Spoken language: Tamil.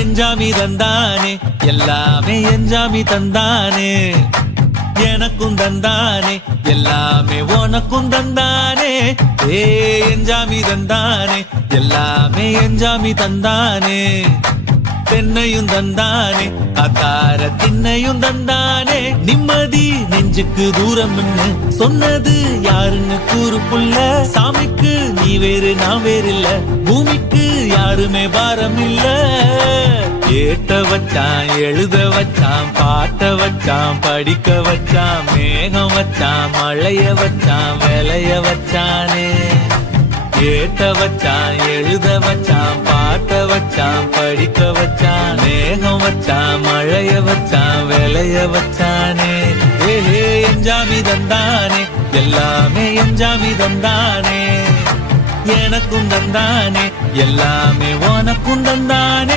எஞ்சாமி தந்தானே எல்லாமே எஞ்சாமி தந்தானே எனக்கும் தந்தானே எல்லாமே உனக்கும் தந்தானே ஏ எஞ்சாமி தந்தானே எல்லாமே எஞ்சாமி தந்தானே தென்னையும் தந்தானே அத்தார திண்ணையும் தந்தானே நிம்மதி நெஞ்சுக்கு தூரம் சொன்னது யாருன்னு கூறு புள்ள சாமிக்கு நீ வேறு நான் வேறு இல்ல பூமிக்கு யாருமே பாரம் இல்ல ஏத்த வச்சான் எழுத வச்சான் பாட்ட வச்சான் படிக்க வச்சான் மேகம் வச்சான் மழைய வச்சான் விளைய வச்சானே ஏத்த வச்சான் எழுத வச்சான் பாட்ட வச்சான் படிக்க வச்சான் மேகம் வச்சான் மழைய வச்சான் விளைய வச்சானே ஏஹே எஞ்சாமி தந்தானே எல்லாமே எஞ்சாமி தந்தானே எனக்கும் தந்தானே எல்லாமே உனக்கும் தந்தானே